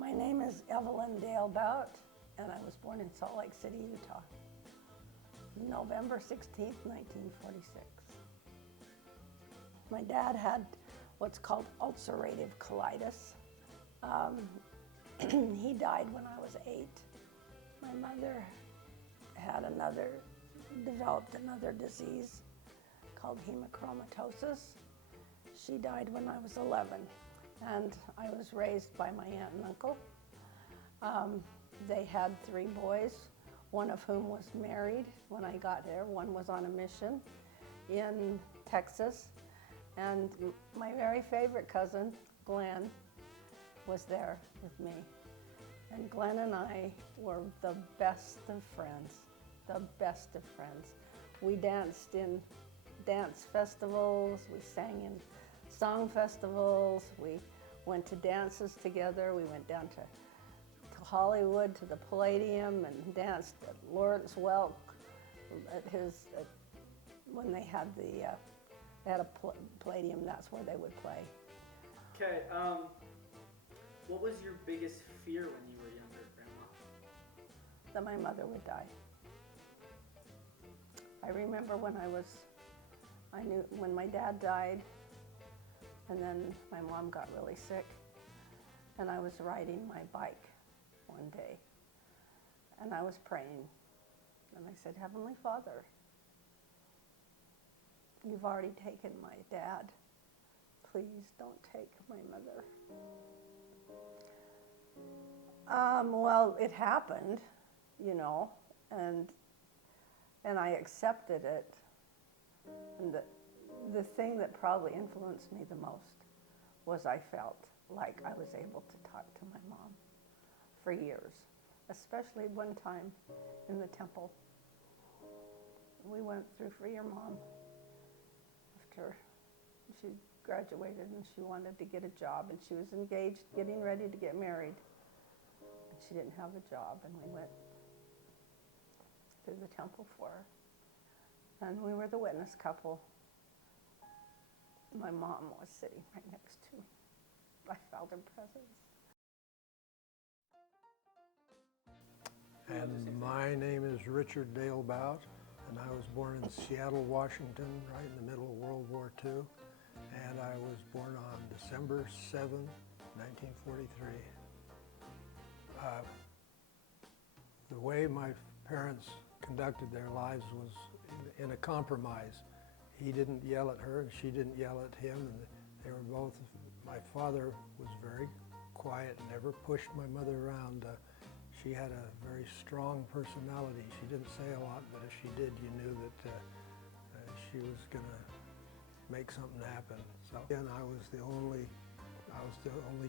My name is Evelyn Daleabout, and I was born in Salt Lake City, Utah, November 16th, 1946. My dad had what's called ulcerative colitis. He died when I was 8. My mother had developed another disease called hemochromatosis. She died when I was 11, and I was raised by my aunt and uncle. They had 3 boys, one of whom was married when I got there. One was on a mission in Texas, and my very favorite cousin, Glenn, was there with me. And Glenn and I were the best of friends, the best of friends. We danced in dance festivals, we sang in song festivals, we went to dances together, we went down to Hollywood to the Palladium and danced at Lawrence Welk at when they had a Palladium, that's where they would play. Okay, what was your biggest fear when you were younger, Grandma? That my mother would die. I remember when I knew when my dad died, and then my mom got really sick, and I was riding my bike one day, and I was praying, and I said, Heavenly Father, you've already taken my dad. Please don't take my mother. Well, it happened, you know, and I accepted it. And the thing that probably influenced me the most was I felt like I was able to talk to my mom for years, especially one time in the temple. We went through for your mom after she graduated, and she wanted to get a job, and she was engaged, getting ready to get married, and she didn't have a job, and we went through the temple for her, and we were the witness couple. My mom was sitting right next to me. I felt her presence. And my name is Richard Daleabout, and I was born in Seattle, Washington, right in the middle of World War II. And I was born on December 7, 1943. The way my parents conducted their lives was in a compromise. He didn't yell at her and she didn't yell at him, and they were both, my father was very quiet, never pushed my mother around. She had a very strong personality. She didn't say a lot, but if she did, you knew that she was gonna make something happen. So, and I was the only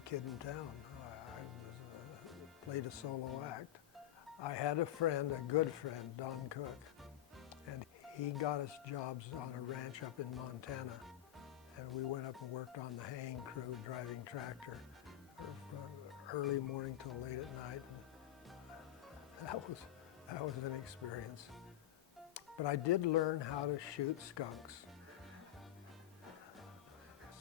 kid in town. I played a solo act. I had a friend, a good friend, Don Cook, and he got us jobs on a ranch up in Montana, and we went up and worked on the haying crew, driving tractor from early morning till late at night. And that was an experience. But I did learn how to shoot skunks.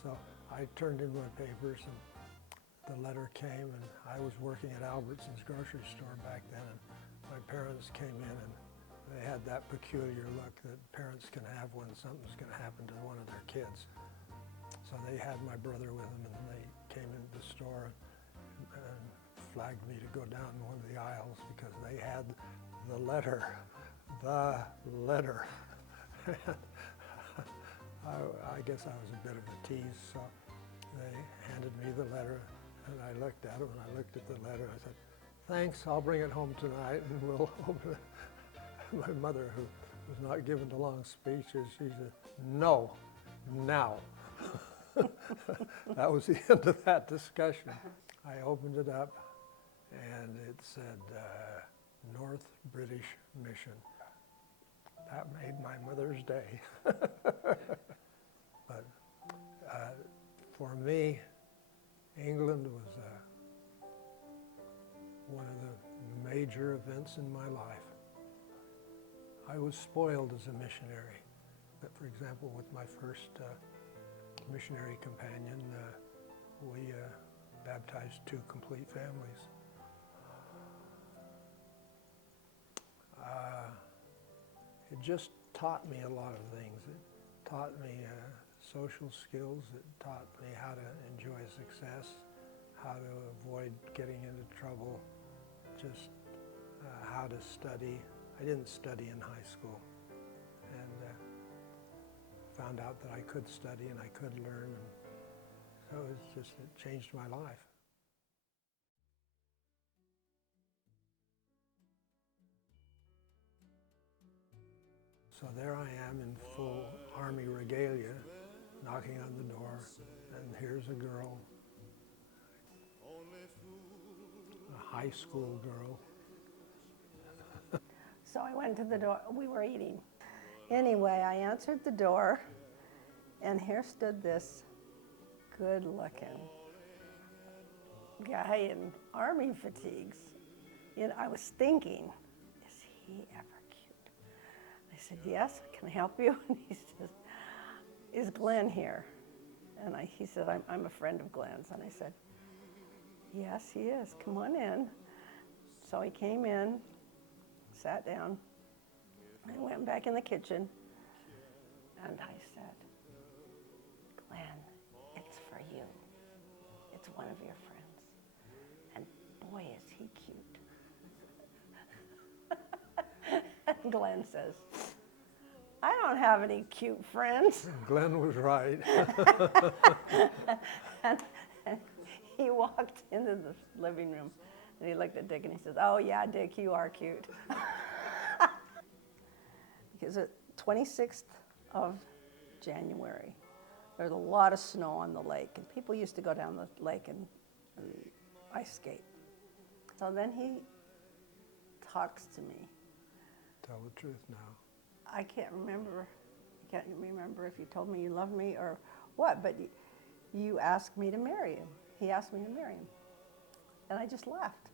So I turned in my papers, and the letter came, and I was working at Albertson's grocery store back then, and my parents came in, and they had that peculiar look that parents can have when something's going to happen to one of their kids. So they had my brother with them, and they came into the store and flagged me to go down one of the aisles because they had the letter. I guess I was a bit of a tease, so they handed me the letter, and I looked at it, and I looked at the letter, and I said, thanks, I'll bring it home tonight, and we'll open it. My mother, who was not given to long speeches, she said, no, now. That was the end of that discussion. I opened it up, and it said, North British Mission. That made my mother's day. But for me, England was one of the major events in my life. I was spoiled as a missionary. But for example, with my first missionary companion, we baptized 2 complete families. It just taught me a lot of things. It taught me social skills. It taught me how to enjoy success, how to avoid getting into trouble, just how to study. I didn't study in high school, and found out that I could study and I could learn, and so it changed my life. So there I am in full Army regalia, knocking on the door, and here's a girl, a high school girl. So I went to the door. We were eating. Anyway, I answered the door, and here stood this good-looking guy in Army fatigues. You know, I was thinking, is he ever cute? I said, yes, can I help you? And he says, is Glenn here? And he said, I'm a friend of Glenn's. And I said, yes, he is. Come on in. So he came in, sat down. I went back in the kitchen, and I said, Glenn, it's for you. It's one of your friends. And boy, is he cute. And Glenn says, I don't have any cute friends. Glenn was right. and he walked into the living room, and he looked at Dick, and he says, oh, yeah, Dick, you are cute. Because the 26th of January, there's a lot of snow on the lake, and people used to go down the lake and ice skate. So then he talks to me. Tell the truth now. I can't remember if you told me you loved me or what, but you asked me to marry him. He asked me to marry him. And I just laughed.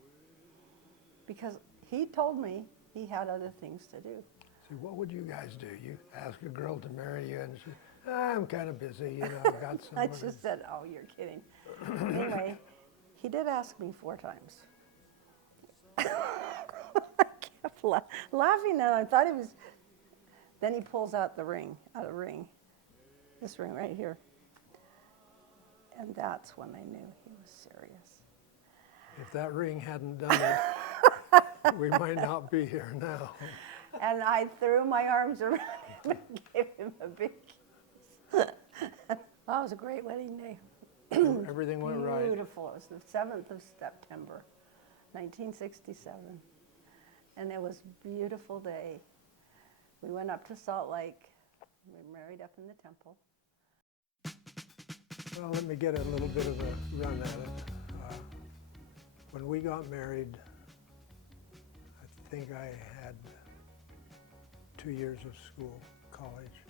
Because he told me he had other things to do. See, what would you guys do? You ask a girl to marry you and she, I'm kind of busy, you know, I've got some. I just said, oh, you're kidding. Anyway, he did ask me 4 times. I kept laughing, and I thought he was. Then he pulls out a ring, this ring right here. And that's when I knew he was serious. If that ring hadn't done it, we might not be here now. And I threw my arms around him and gave him a big kiss. That was a great wedding day. Everything went right. Beautiful. It was the 7th of September, 1967. And it was a beautiful day. We went up to Salt Lake. We were married up in the temple. Well, let me get a little bit of a run at it. When we got married, I think I had 2 years of school, college.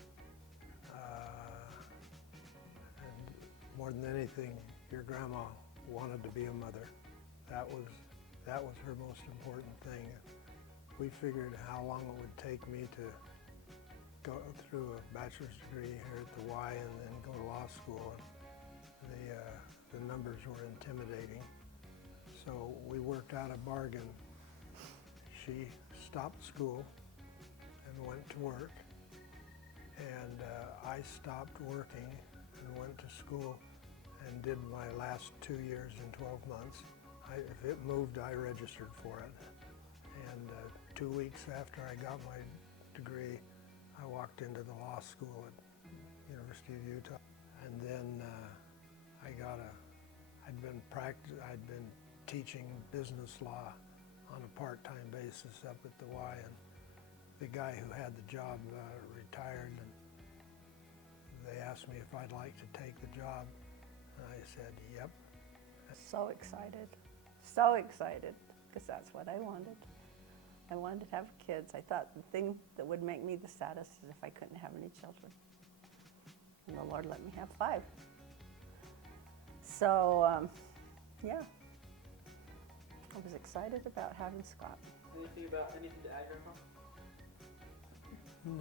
And more than anything, your grandma wanted to be a mother. That was her most important thing. We figured how long it would take me to go through a bachelor's degree here at the Y and then go to law school. The numbers were intimidating. So we worked out a bargain. She stopped school and went to work, and I stopped working and went to school and did my last 2 years in 12 months. If it moved, I registered for it. And 2 weeks after I got my degree, I walked into the law school at University of Utah. And then I'd been teaching business law on a part-time basis up at the Y, and the guy who had the job retired, and they asked me if I'd like to take the job, and I said, yep. So excited, because that's what I wanted. I wanted to have kids. I thought the thing that would make me the saddest is if I couldn't have any children. And the Lord let me have 5. So, yeah, I was excited about having Scott. Anything to add, Grandpa?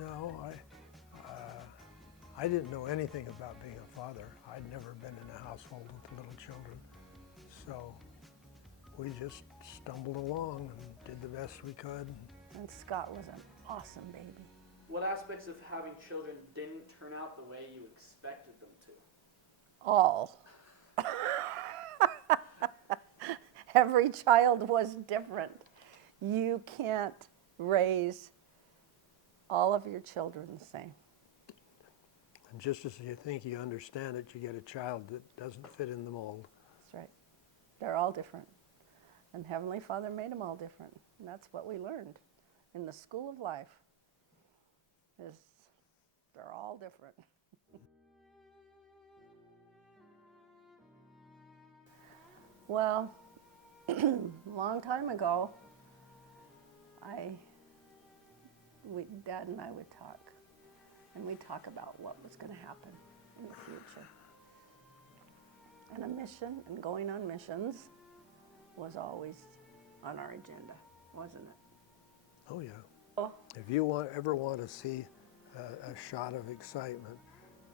No, I didn't know anything about being a father. I'd never been in a household with little children. So we just stumbled along and did the best we could. And Scott was an awesome baby. What aspects of having children didn't turn out the way you expected them to? All. Every child was different. You can't raise all of your children the same. And just as you think you understand it, you get a child that doesn't fit in the mold. That's right. They're all different. And Heavenly Father made them all different. And that's what we learned in the school of life, is they're all different. Well, long time ago, Dad and I would talk, and we'd talk about what was going to happen in the future. And a mission and going on missions was always on our agenda, wasn't it? Oh, yeah. Oh, If you ever want to see a shot of excitement,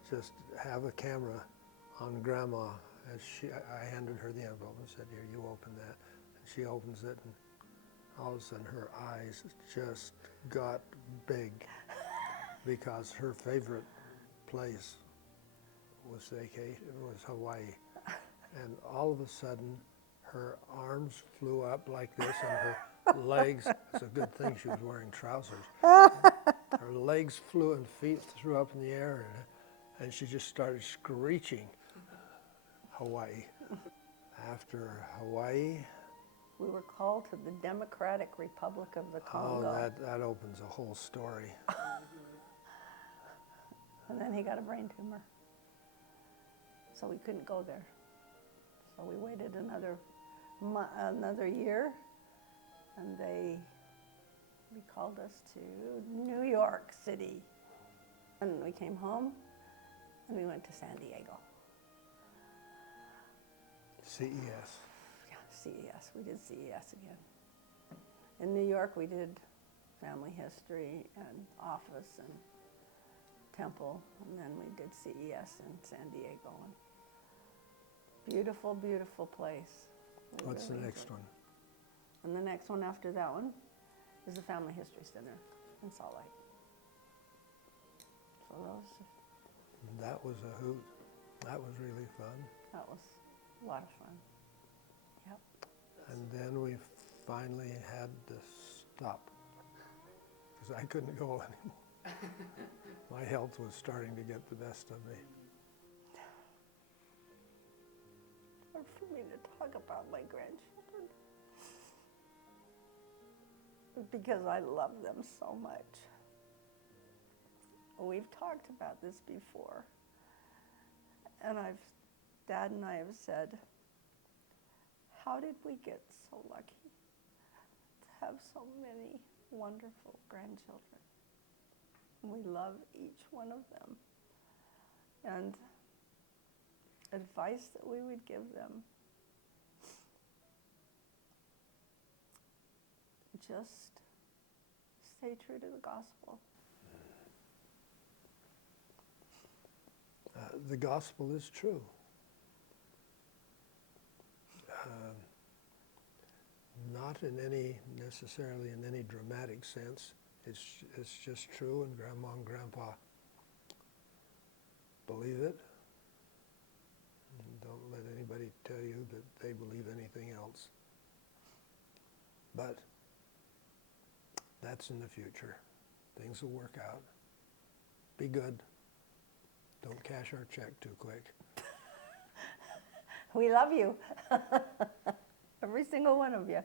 just have a camera on Grandma. I handed her the envelope and said, "Here, you open that." And she opens it, and all of a sudden her eyes just got big because her favorite place was Hawaii. And all of a sudden, her arms flew up like this, and her legs, it's a good thing she was wearing trousers. Her legs flew and feet flew up in the air, and she just started screeching, Hawaii. After Hawaii, we were called to the Democratic Republic of the Congo. oh, that opens a whole story. And then he got a brain tumor. So we couldn't go there. So we waited another year, and they called us to New York City. And we came home, and we went to San Diego. CES. Yeah, CES. We did CES again. In New York, we did family history and office and temple, and then we did CES in San Diego. And beautiful, beautiful place. What's the next one? And the next one after that one is the Family History Center in Salt Lake. So That was a hoot. That was really fun. that was a lot of fun. Yep. And then we finally had to stop because I couldn't go anymore. My health was starting to get the best of me. Hard for me to talk about my grandchildren because I love them so much. We've talked about this before, and Dad and I have said, how did we get so lucky to have so many wonderful grandchildren? We love each one of them. And advice that we would give them, just stay true to the gospel. The gospel is true. Not necessarily in any dramatic sense. It's just true, and Grandma and Grandpa believe it. And don't let anybody tell you that they believe anything else. But that's in the future. Things will work out. Be good. Don't cash our check too quick. We love you. Every single one of you.